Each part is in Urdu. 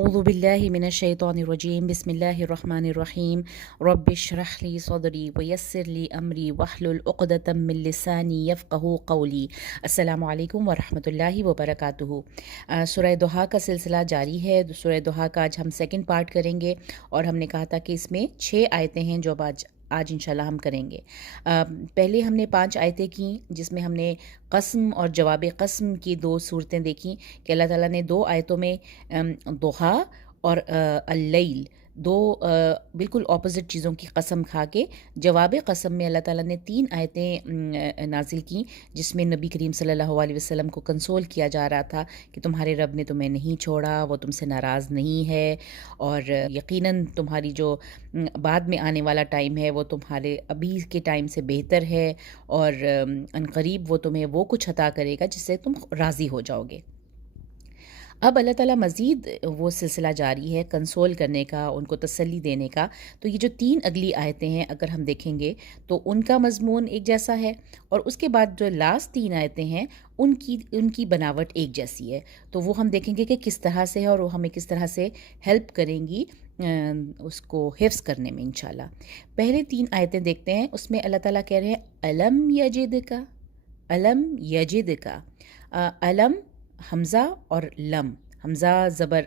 أعوذ بالله من الشيطان الرجيم بسم الله الرحمن الرحيم رب اشرح لي صدري ويسر لي أمري واحلل عقدة من لساني يفقهوا قولي. السلام علیکم ورحمۃ اللہ وبرکاتہ۔ سورہ دوحہ کا سلسلہ جاری ہے۔ سورہ دوحہ کا آج ہم سیکنڈ پارٹ کریں گے، اور ہم نے کہا تھا کہ اس میں 6 آیتیں ہیں جو آج انشاءاللہ ہم کریں گے۔ پہلے ہم نے 5 آیتیں کیں، جس میں ہم نے قسم اور جواب قسم کی 2 صورتیں دیکھیں کہ اللہ تعالیٰ نے 2 آیتوں میں ضحیٰ اور اللیل، 2 بالکل اپوزٹ چیزوں کی قسم کھا کے جواب قسم میں اللہ تعالیٰ نے 3 آیتیں نازل کیں، جس میں نبی کریم صلی اللہ علیہ وسلم کو کنسول کیا جا رہا تھا کہ تمہارے رب نے تمہیں نہیں چھوڑا، وہ تم سے ناراض نہیں ہے، اور یقیناً تمہاری جو بعد میں آنے والا ٹائم ہے وہ تمہارے ابھی کے ٹائم سے بہتر ہے، اور عنقریب وہ تمہیں وہ کچھ عطا کرے گا جس سے تم راضی ہو جاؤ گے۔ اب اللہ تعالیٰ مزید وہ سلسلہ جاری ہے کنسول کرنے کا، ان کو تسلی دینے کا۔ تو یہ جو 3 اگلی آیتیں ہیں اگر ہم دیکھیں گے تو ان کا مضمون ایک جیسا ہے، اور اس کے بعد جو لاسٹ 3 آیتیں ہیں ان کی بناوٹ ایک جیسی ہے۔ تو وہ ہم دیکھیں گے کہ کس طرح سے ہے، اور وہ ہمیں کس طرح سے ہیلپ کریں گی اس کو حفظ کرنے میں انشاءاللہ۔ پہلے 3 آیتیں دیکھتے ہیں، اس میں اللہ تعالیٰ کہہ رہے ہیں الم یجد کا، الم یجد کا، الم حمزہ اور لم، حمزہ زبر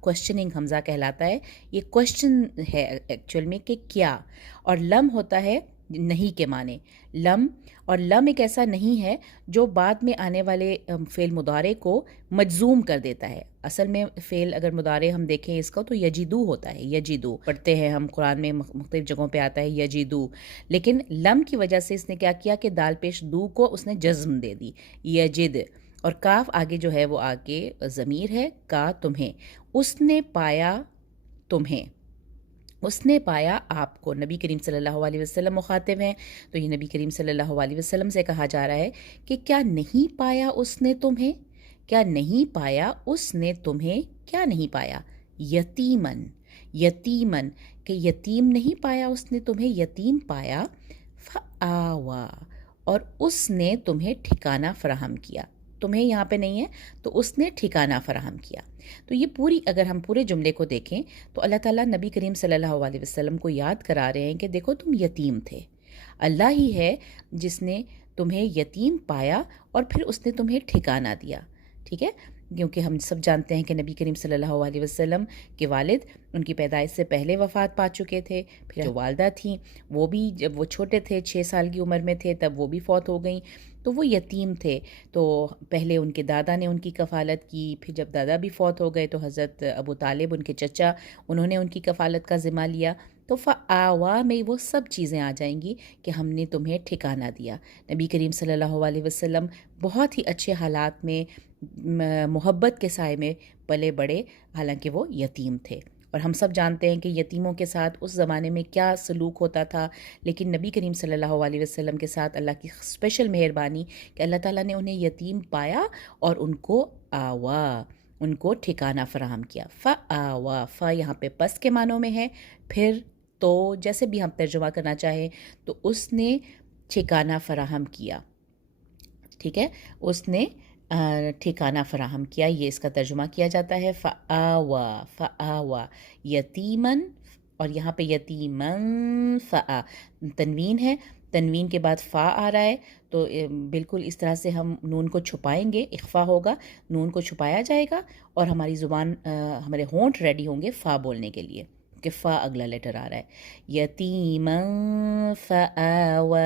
کوشچننگ حمزہ کہلاتا ہے، یہ کوشچن ہے ایکچوئل میں کہ کیا، اور لم ہوتا ہے نہیں کے معنی، لم، اور لم ایک ایسا نہیں ہے جو بعد میں آنے والے فعل مضارع کو مجزوم کر دیتا ہے۔ اصل میں فعل اگر مضارع ہم دیکھیں اس کا تو یجدو ہوتا ہے، یجدو پڑھتے ہیں ہم قرآن میں، مختلف جگہوں پہ آتا ہے یجدو، لیکن لم کی وجہ سے اس نے کیا کیا کہ دال پیش دو کو اس نے جزم دے دی، یجد، اور کاف آگے جو ہے وہ آگے ضمیر ہے، کا تمہیں، اس نے پایا تمہیں، اس نے پایا آپ کو، نبی کریم صلی اللہ علیہ وسلم مخاطب ہیں، تو یہ نبی کریم صلی اللہ علیہ وسلم سے کہا جا رہا ہے کہ کیا نہیں پایا اس نے تمہیں، کیا نہیں پایا اس نے تمہیں، کیا نہیں پایا، یتیمن، یتیمن، کہ یتیم نہیں پایا اس نے تمہیں، یتیم پایا، فآوا، اور اس نے تمہیں ٹھکانہ فراہم کیا، تمہیں یہاں پہ نہیں ہے تو اس نے ٹھکانہ فراہم کیا۔ تو یہ پوری اگر ہم پورے جملے کو دیکھیں تو اللہ تعالیٰ نبی کریم صلی اللہ علیہ وسلم کو یاد کرا رہے ہیں کہ دیکھو تم یتیم تھے، اللہ ہی ہے جس نے تمہیں یتیم پایا اور پھر اس نے تمہیں ٹھکانہ دیا، ٹھیک ہے، کیونکہ ہم سب جانتے ہیں کہ نبی کریم صلی اللہ علیہ وسلم کے والد ان کی پیدائش سے پہلے وفات پا چکے تھے، پھر جو والدہ تھیں وہ بھی جب وہ چھوٹے تھے 6 سال کی عمر میں تھے تب وہ بھی فوت ہو گئیں، تو وہ یتیم تھے، تو پہلے ان کے دادا نے ان کی کفالت کی، پھر جب دادا بھی فوت ہو گئے تو حضرت ابو طالب ان کے چچا انہوں نے ان کی کفالت کا ذمہ لیا، تو فآوا میں وہ سب چیزیں آ جائیں گی کہ ہم نے تمہیں ٹھکانہ دیا۔ نبی کریم صلی اللہ علیہ وسلم بہت ہی اچھے حالات میں محبت کے سائے میں پلے بڑے، حالانکہ وہ یتیم تھے، اور ہم سب جانتے ہیں کہ یتیموں کے ساتھ اس زمانے میں کیا سلوک ہوتا تھا، لیکن نبی کریم صلی اللہ علیہ وسلم کے ساتھ اللہ کی اسپیشل مہربانی کہ اللہ تعالیٰ نے انہیں یتیم پایا اور ان کو آوا، ان کو ٹھکانہ فراہم کیا۔ فآوا، فا یہاں پہ پس کے معنوں میں ہے، پھر تو جیسے بھی ہم ترجمہ کرنا چاہیں تو اس نے ٹھکانہ فراہم کیا، ٹھیک ہے، اس نے ٹھکانہ فراہم کیا، یہ اس کا ترجمہ کیا جاتا ہے فآوا، فآوا یتیمن، اور یہاں پہ یتیمن فآ تنوین ہے، تنوین کے بعد فا آ رہا ہے، تو بالکل اس طرح سے ہم نون کو چھپائیں گے، اخفا ہوگا، نون کو چھپایا جائے گا، اور ہماری زبان ہمارے ہونٹ ریڈی ہوں گے فا بولنے کے لیے کہ فا اگلا لیٹر آ رہا ہے، یتیمن فآوا،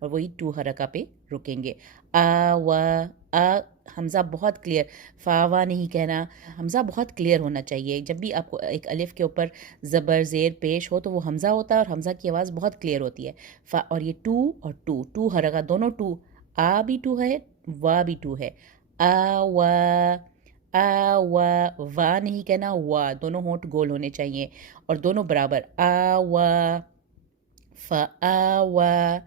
اور وہی 2 حرکہ پہ رکیں گے، آوا، حمزہ بہت کلیئر، فاوا نہیں کہنا، حمزہ بہت کلیئر ہونا چاہیے، جب بھی آپ کو ایک الف کے اوپر زبر زیر پیش ہو تو وہ حمزہ ہوتا ہے، اور حمزہ کی آواز بہت کلیئر ہوتی ہے، اور یہ 2 اور 2 حرکہ دونوں 2، آ بھی 2 ہے، وا بھی 2 ہے، آوا، آوا، وا نہیں کہنا، وا، دونوں ہونٹ گول ہونے چاہیے اور دونوں برابر، آوا، فآوا،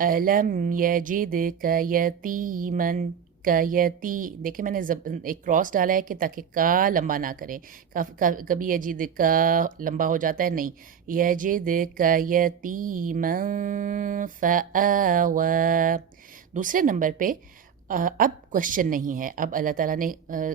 الم یجدک یتیمن، کا یتی، دیکھیں میں نے ایک کراس ڈالا ہے کہ تاکہ کا لمبا نہ کریں، کبھی یجد کا لمبا ہو جاتا ہے، نہیں، یجدک یتیمن فآوا۔ دوسرے نمبر پہ اب کوشچن نہیں ہے، اب اللہ تعالیٰ نے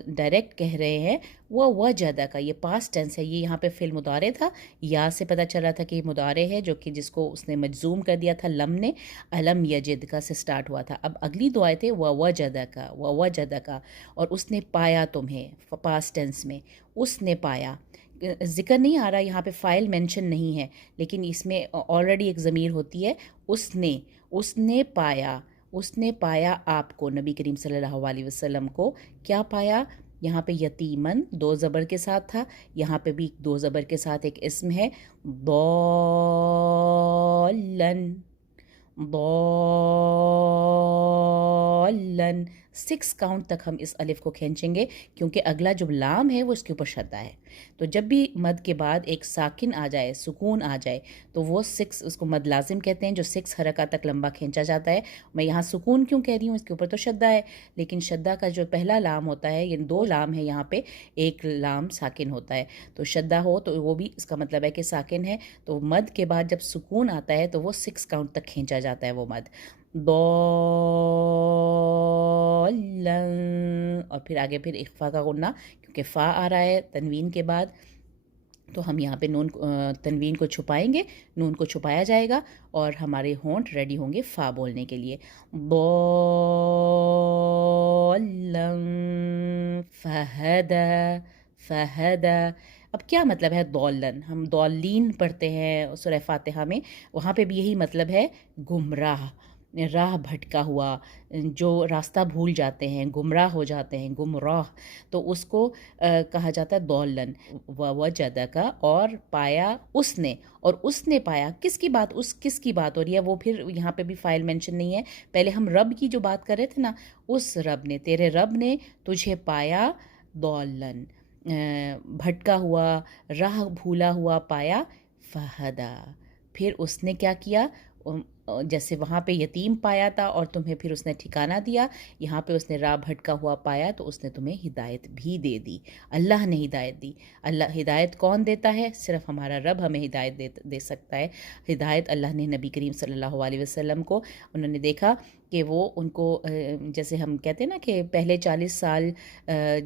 ڈائریکٹ کہہ رہے ہیں وہ وجدہ کا، یہ پاسٹ ٹینس ہے، یہ یہاں پہ فعل مضارع تھا، یا سے پتہ چل رہا تھا کہ یہ مضارع ہے، جو کہ جس کو اس نے مجزوم کر دیا تھا لم نے، الم یجد کا سے سٹارٹ ہوا تھا۔ اب اگلی دو آیتیں وجدہ کا، وجدہ کا، اور اس نے پایا تمہیں، پاسٹ ٹینس میں اس نے پایا، ذکر نہیں آ رہا یہاں پہ، فائل مینشن نہیں ہے، لیکن اس میں آلریڈی ایک ضمیر ہوتی ہے، اس نے پایا، اس نے پایا آپ کو، نبی کریم صلی اللہ علیہ وسلم کو کیا پایا؟ یہاں پہ یتیمن دو زبر کے ساتھ تھا، یہاں پہ بھی دو زبر کے ساتھ ایک اسم ہے، ضالن، ضالن، 6 کاؤنٹ تک ہم اس الف کو کھینچیں گے، کیونکہ اگلا جو لام ہے وہ اس کے اوپر شدہ ہے، تو جب بھی مد کے بعد ایک ساکن آ جائے، سکون آ جائے، تو وہ 6، اس کو مد لازم کہتے ہیں، جو 6 حرکات تک لمبا کھینچا جاتا ہے۔ میں یہاں سکون کیوں کہہ رہی ہوں، اس کے اوپر تو شدہ ہے، لیکن شدہ کا جو پہلا لام ہوتا ہے، یہ 2 لام ہے یہاں پہ، ایک لام ساکن ہوتا ہے، تو شدہ ہو تو وہ بھی اس کا مطلب ہے کہ ساکن ہے، تو مد کے بعد جب سکون آتا ہے تو وہ 6 کاؤنٹ تک کھینچا جاتا ہے وہ مد، ضالن، اور پھر آگے پھر اخفا کا غنہ، کیونکہ فا آ رہا ہے تنوین کے بعد، تو ہم یہاں پہ نون تنوین کو چھپائیں گے، نون کو چھپایا جائے گا، اور ہمارے ہونٹ ریڈی ہوں گے فا بولنے کے لیے، ضالن فہدى، فہدى، اب کیا مطلب ہے ضالن؟ ہم ضالین پڑھتے ہیں سورہ فاتحہ میں، وہاں پہ بھی یہی مطلب ہے، گمراہ، راہ بھٹکا ہوا، جو راستہ بھول جاتے ہیں، گمراہ ہو جاتے ہیں، گمراہ، تو اس کو کہا جاتا ہے ضالن، وجدہ کا، اور پایا اس نے، اور اس نے پایا کس کی بات، اس کس کی بات ہو رہی ہے؟ وہ پھر یہاں پہ بھی فائل مینشن نہیں ہے، پہلے ہم رب کی جو بات کر رہے تھے نا، اس رب نے، تیرے رب نے تجھے پایا ضالن، بھٹکا ہوا، راہ بھولا ہوا پایا، فہدا، پھر اس نے کیا کیا؟ جیسے وہاں پہ یتیم پایا تھا اور تمہیں پھر اس نے ٹھکانہ دیا، یہاں پہ اس نے راہ بھٹکا ہوا پایا تو اس نے تمہیں ہدایت بھی دے دی، اللہ نے ہدایت دی۔ اللہ ہدایت کون دیتا ہے؟ صرف ہمارا رب ہمیں ہدایت دے سکتا ہے۔ ہدایت اللہ نے نبی کریم صلی اللہ علیہ وسلم کو، انہوں نے دیکھا کہ وہ ان کو، جیسے ہم کہتے ہیں نا کہ پہلے 40 سال،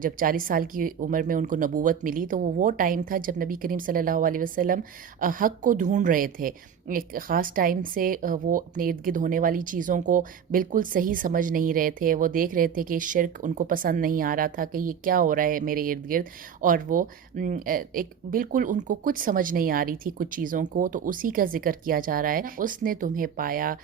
جب 40 سال کی عمر میں ان کو نبوت ملی، تو وہ ٹائم تھا جب نبی کریم صلی اللہ علیہ وسلم حق کو ڈھونڈ رہے تھے، ایک خاص ٹائم سے وہ اپنے ارد گرد ہونے والی چیزوں کو بالکل صحیح سمجھ نہیں رہے تھے، وہ دیکھ رہے تھے کہ شرک ان کو پسند نہیں آ رہا تھا کہ یہ کیا ہو رہا ہے میرے ارد گرد، اور وہ ایک بالکل ان کو کچھ سمجھ نہیں آ رہی تھی کچھ چیزوں کو، تو اسی کا ذکر کیا جا رہا ہے، اس نے تمہیں پایا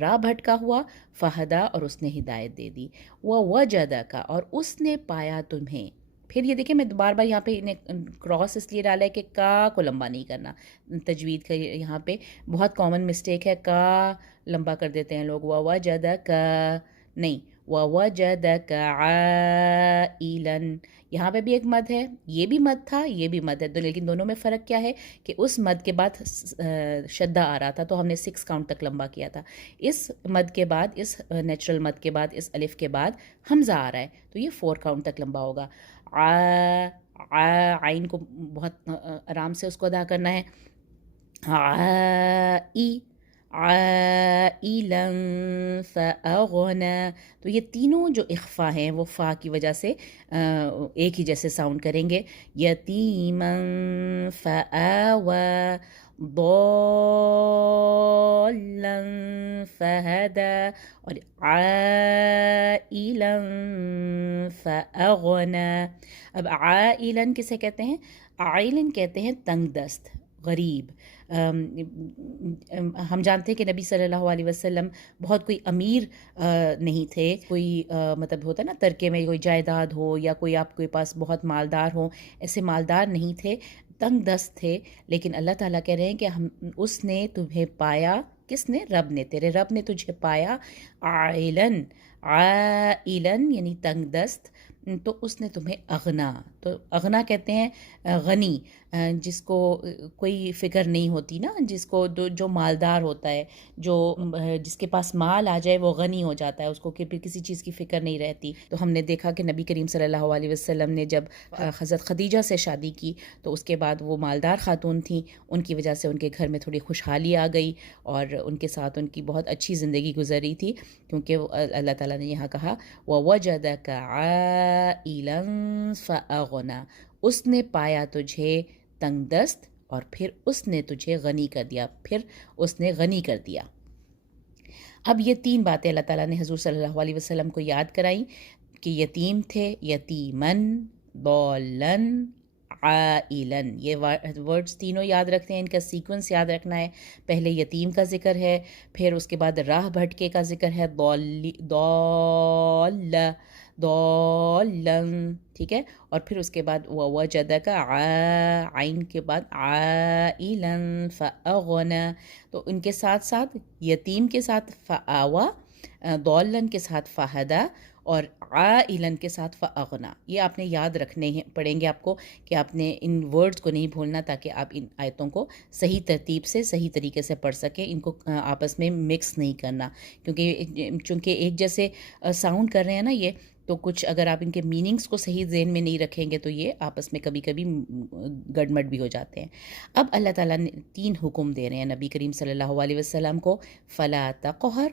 راہ بھٹکا ہوا، فہدا، اور اس نے ہدایت دے دی، وجدہ کا، اور اس نے پایا تمہیں۔ پھر یہ دیکھیں، میں بار بار یہاں پہ انہیں کراس اس لیے ڈالا ہے کہ کا کو لمبا نہیں کرنا، تجوید کا یہاں پہ بہت کامن مسٹیک ہے، کا لمبا کر دیتے ہیں لوگ، وَوَجَدَكَ، نہیں، وَوَجَدَكَ عَائِلًا، یہاں پہ بھی ایک مد ہے، یہ بھی مد تھا، یہ بھی مد ہے، لیکن دونوں میں فرق کیا ہے کہ اس مد کے بعد شدہ آ رہا تھا تو ہم نے 6 کاؤنٹ تک لمبا کیا تھا، اس مد کے بعد، اس نیچرل مد کے بعد، اس الف کے بعد حمزہ آ رہا ہے تو یہ 4 کاؤنٹ تک لمبا ہوگا، عین کو بہت آرام سے اس کو ادا کرنا ہے، عائلا فأغنى، تو یہ تینوں جو اخفا ہیں وہ فا کی وجہ سے ایک ہی جیسے ساؤنڈ کریں گے، یتیما فآوى، ضالا فهدى، اور عائلا فأغنى۔ اب عائلا کسے کہتے ہیں؟ عائلن کہتے ہیں تنگ دست، غریب۔ ہم جانتے ہیں کہ نبی صلی اللہ علیہ وسلم بہت کوئی امیر نہیں تھے، کوئی مطلب ہوتا ہے نا ترکے میں کوئی جائیداد ہو یا کوئی آپ کے پاس بہت مالدار ہو، ایسے مالدار نہیں تھے، تنگ دست تھے، لیکن اللہ تعالیٰ کہہ رہے ہیں کہ اس نے تمہیں پایا، کس نے؟ رب نے، تیرے رب نے تجھے پایا، عائلن، عائلن یعنی تنگ دست، تو اس نے تمہیں اغنا، تو اغنا کہتے ہیں غنی، جس کو کوئی فکر نہیں ہوتی نا، جس کو جو مالدار ہوتا ہے، جو جس کے پاس مال آ جائے وہ غنی ہو جاتا ہے، اس کو پھر کسی چیز کی فکر نہیں رہتی. تو ہم نے دیکھا کہ نبی کریم صلی اللہ علیہ وسلم نے جب حضرت خدیجہ سے شادی کی تو اس کے بعد وہ مالدار خاتون تھیں، ان کی وجہ سے ان کے گھر میں تھوڑی خوشحالی آ گئی اور ان کے ساتھ ان کی بہت اچھی زندگی گزری تھی، کیونکہ اللہ تعالیٰ نے یہاں کہا وَوَجَدَكَ عَائِلًا فَأَغْنَى، اس نے پایا تجھے تنگ دست اور پھر اس نے تجھے غنی کر دیا، پھر اس نے غنی کر دیا. اب یہ 3 باتیں اللہ تعالیٰ نے حضور صلی اللہ علیہ وسلم کو یاد کرائیں کہ یتیم تھے، یتیمن، ضالن، عائلن. یہ ورڈز تینوں یاد رکھتے ہیں، ان کا سیکوینس یاد رکھنا ہے. پہلے یتیم کا ذکر ہے، پھر اس کے بعد راہ بھٹکے کا ذکر ہے، ضالن، ٹھیک ہے، اور پھر اس کے بعد وَوَجَدَكَ عین کے بعد عائلا فَأَغْنَى. تو ان کے ساتھ ساتھ یتیم کے ساتھ فآوا، ضالن کے ساتھ فہدا اور عائلن کے ساتھ فاغنا. یہ آپ نے یاد رکھنے پڑیں گے آپ کو، کہ آپ نے ان ورڈز کو نہیں بھولنا تاکہ آپ ان آیتوں کو صحیح ترتیب سے صحیح طریقے سے پڑھ سکیں. ان کو آپس میں مکس نہیں کرنا، چونکہ ایک جیسے ساؤنڈ کر رہے ہیں نا یہ، تو کچھ اگر آپ ان کے میننگز کو صحیح ذہن میں نہیں رکھیں گے تو یہ آپس میں کبھی کبھی گڑمڑ بھی ہو جاتے ہیں. اب اللہ تعالیٰ نے 3 حکم دے رہے ہیں نبی کریم صلی اللہ علیہ وسلم کو، فلا تقہر،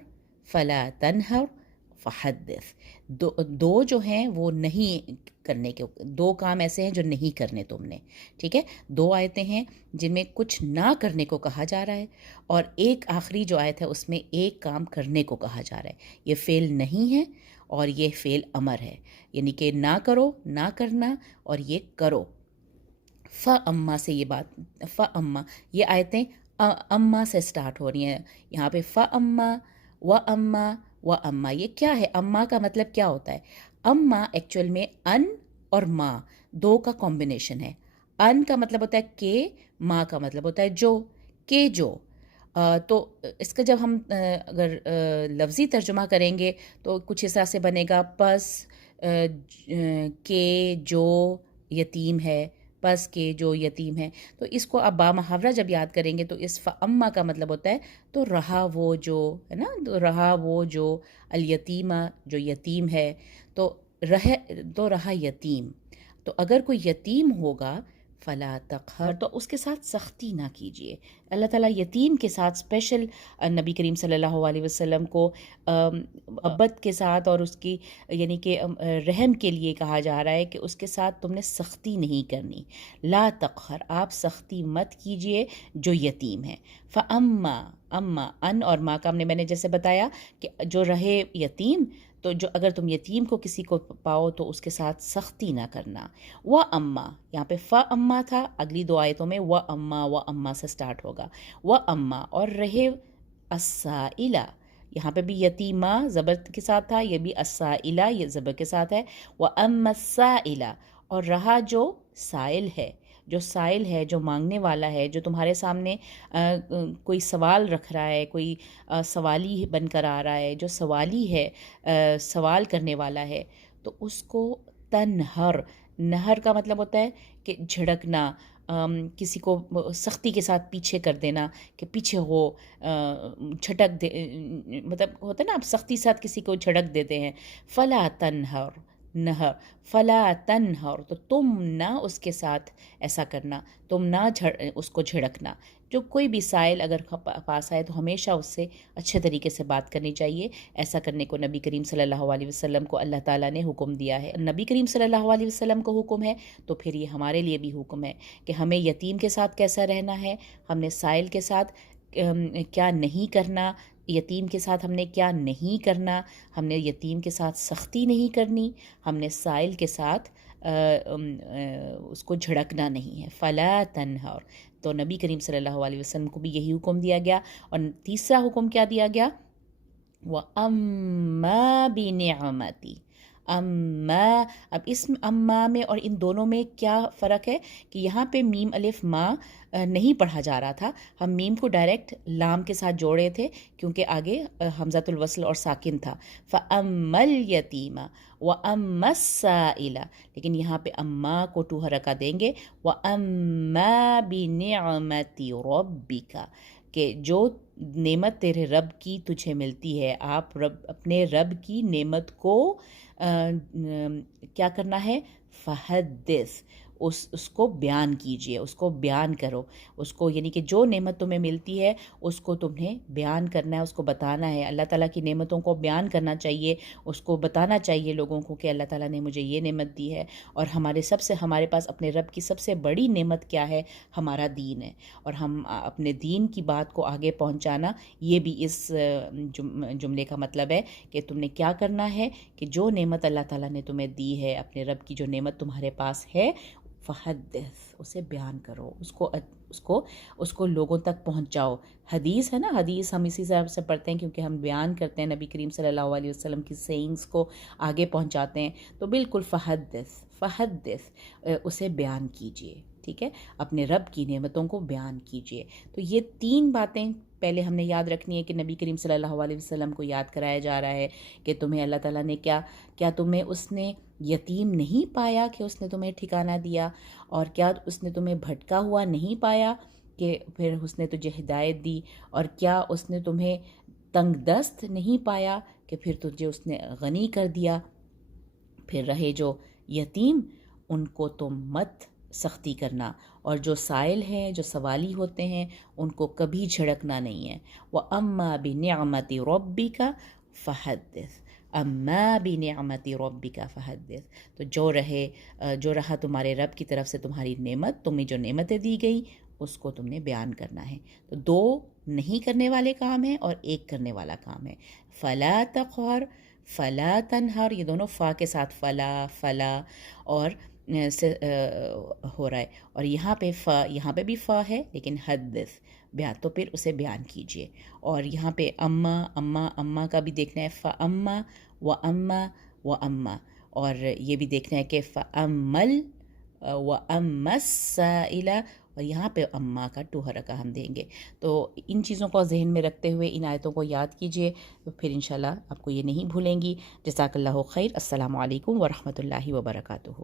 فلا تنہر، فحدث. دو جو ہیں وہ نہیں کرنے کے، 2 کام ایسے ہیں جو نہیں کرنے تم نے، ٹھیک ہے. 2 آیتیں ہیں جن میں کچھ نہ کرنے کو کہا جا رہا ہے، اور ایک آخری جو آیت ہے اس میں ایک کام کرنے کو کہا جا رہا ہے. یہ فعل نہیں ہے اور یہ فعل امر ہے، یعنی کہ نہ کرو، نہ کرنا، اور یہ کرو. فَأَمَّا سے یہ بات، فَأَمَّا یہ آیتیں اما سے سٹارٹ ہو رہی ہیں. یہاں پہ فَأَمَّا وَأَمَّا وَأَمَّا، یہ کیا ہے؟ اما کا مطلب کیا ہوتا ہے؟ اما ایکچوئل میں ان اور ماں 2 کا کمبینیشن ہے. ان کا مطلب ہوتا ہے کہ، ماں کا مطلب ہوتا ہے جو، کہ جو. تو اس کا جب ہم اگر لفظی ترجمہ کریں گے تو کچھ اس طرح سے بنے گا، پس کہ جو یتیم ہے، پس کہ جو یتیم ہے. تو اس کو آپ بامحاورہ جب یاد کریں گے تو اس فاما کا مطلب ہوتا ہے تو رہا وہ جو ہے نا، تو رہا وہ جو، الیتیمہ جو یتیم ہے، تو رہا یتیم. تو اگر کوئی یتیم ہوگا فلا تقہر، تو اس کے ساتھ سختی نہ کیجیے. اللہ تعالیٰ یتیم کے ساتھ اسپیشل نبی کریم صلی اللہ علیہ وسلم کو محبت کے ساتھ اور اس کی یعنی کہ رحم کے لیے کہا جا رہا ہے کہ اس کے ساتھ تم نے سختی نہیں کرنی. لا تقہر، آپ سختی مت کیجیے جو یتیم ہے. فاما، اما ان اور ماں کا میں نے جیسے بتایا کہ جو رہے یتیم، تو جو اگر تم یتیم کو کسی کو پاؤ تو اس کے ساتھ سختی نہ کرنا. وَأَمَّا، یہاں پہ فَأَمَّا تھا، اگلی 2 آیتوں میں وَأَمَّا سے سٹارٹ ہوگا. وَأَمَّا اور رہے السائلہ، یہاں پہ بھی یتیمہ زبر کے ساتھ تھا، یہ بھی السائلہ یہ زبر کے ساتھ ہے. وَأَمَّا السائلہ، اور رہا جو سائل ہے، جو سائل ہے، جو مانگنے والا ہے، جو تمہارے سامنے کوئی سوال رکھ رہا ہے، کوئی سوالی بن کر آ رہا ہے، جو سوالی ہے، سوال کرنے والا ہے، تو اس کو تنہر. نہر کا مطلب ہوتا ہے کہ جھڑکنا، کسی کو سختی کے ساتھ پیچھے کر دینا، کہ پیچھے ہو، جھٹک دے، مطلب ہوتا ہے نا آپ سختی ساتھ کسی کو جھڑک دیتے ہیں. فلا تنہر، نہر، فلا تنہر، تو تم نہ اس کے ساتھ ایسا کرنا، تم نہ اس کو جھڑکنا. جو کوئی بھی سائل اگر پاس آئے تو ہمیشہ اس سے اچھے طریقے سے بات کرنی چاہیے. ایسا کرنے کو نبی کریم صلی اللہ علیہ وسلم کو اللہ تعالیٰ نے حکم دیا ہے. نبی کریم صلی اللہ علیہ وسلم کو حکم ہے تو پھر یہ ہمارے لیے بھی حکم ہے کہ ہمیں یتیم کے ساتھ کیسا رہنا ہے، ہم نے سائل کے ساتھ کیا نہیں کرنا، یتیم کے ساتھ ہم نے کیا نہیں کرنا. ہم نے یتیم کے ساتھ سختی نہیں کرنی، ہم نے سائل کے ساتھ اس کو جھڑکنا نہیں ہے. فلا تنہر، تو نبی کریم صلی اللہ علیہ وسلم کو بھی یہی حکم دیا گیا. اور تیسرا حکم کیا دیا گیا؟ وَأَمَّا بِنِعْمَتِي، اما. اب اس اما میں اور ان دونوں میں کیا فرق ہے کہ یہاں پہ میم الف ما نہیں پڑھا جا رہا تھا، ہم میم کو ڈائریکٹ لام کے ساتھ جوڑے تھے کیونکہ آگے حمزۃ الوصل اور ساکن تھا. فَأَمَّا الْيَتِيمَ وَأَمَّا السَّائِلَ، لیکن یہاں پہ اما کو 2 حرکہ دیں گے. وَأَمَّا بِنِعْمَةِ رَبِّكَ، کہ جو نعمت تیرے رب کی تجھے ملتی ہے، آپ اپنے رب کی نعمت کو کیا کرنا ہے؟ فحدث، اس کو بیان کیجئے، اس کو بیان کرو، اس کو یعنی کہ جو نعمت تمہیں ملتی ہے اس کو تمہیں بیان کرنا ہے، اس کو بتانا ہے. اللہ تعالیٰ کی نعمتوں کو بیان کرنا چاہیے، اس کو بتانا چاہیے لوگوں کو کہ اللہ تعالیٰ نے مجھے یہ نعمت دی ہے. اور ہمارے پاس اپنے رب کی سب سے بڑی نعمت کیا ہے؟ ہمارا دین ہے. اور ہم اپنے دین کی بات کو آگے پہنچانا، یہ بھی اس جملے کا مطلب ہے کہ تم نے کیا کرنا ہے کہ جو نعمت اللہ تعالیٰ نے تمہیں دی ہے، اپنے رب کی جو نعمت تمہارے پاس ہے، فحدث، اسے بیان کرو، اس کو لوگوں تک پہنچاؤ. حدیث ہے نا، حدیث ہم اسی حساب سے پڑھتے ہیں کیونکہ ہم بیان کرتے ہیں نبی کریم صلی اللہ علیہ وسلم کی سینگز کو آگے پہنچاتے ہیں. تو بالکل فحدث اسے بیان کیجئے. ٹھیک ہے، اپنے رب کی نعمتوں کو بیان کیجئے. تو یہ 3 باتیں پہلے ہم نے یاد رکھنی ہے کہ نبی کریم صلی اللہ علیہ وسلم کو یاد کرایا جا رہا ہے کہ تمہیں اللہ تعالیٰ نے کیا تمہیں اس نے یتیم نہیں پایا کہ اس نے تمہیں ٹھکانہ دیا، اور کیا اس نے تمہیں بھٹکا ہوا نہیں پایا کہ پھر اس نے تجھے ہدایت دی، اور کیا اس نے تمہیں تنگ دست نہیں پایا کہ پھر تجھے اس نے غنی کر دیا. پھر رہے جو یتیم، ان کو تم مت سختی کرنا، اور جو سائل ہیں، جو سوالی ہوتے ہیں، ان کو کبھی جھڑکنا نہیں ہے. وَأَمَّا بِنِعْمَةِ رَبِّكَ فَحَدِّثْ، اما بِنِعْمَةِ رَبِّكَ فَحَدِّثْ. تو جو رہا تمہارے رب کی طرف سے تمہاری نعمت، تمہیں جو نعمتیں دی گئی اس کو تم نے بیان کرنا ہے. تو 2 نہیں کرنے والے کام ہیں اور 1 کرنے والا کام ہے. فَلَا تَقْهَرْ فَلَا تَنْهَرْ، یہ دونوں فا کے ساتھ فلا اور سے ہو رہا ہے. اور یہاں پہ بھی فا ہے لیکن حدث، بیان، تو پھر اسے بیان کیجئے. اور یہاں پہ اما کا بھی دیکھنا ہے، فَأَمَّا وَأَمَّا، اور یہ بھی دیکھنا ہے کہ فَأَمَّل وَأَمَّا السَّائِلَ، اور یہاں پہ اما کا 2 حرکہ ہم دیں گے. تو ان چیزوں کو ذہن میں رکھتے ہوئے ان آیتوں کو یاد کیجئے، تو پھر انشاءاللہ آپ کو یہ نہیں بھولیں گی. جزاک اللہ خیر. السلام علیکم ورحمۃ اللہ وبرکاتہ.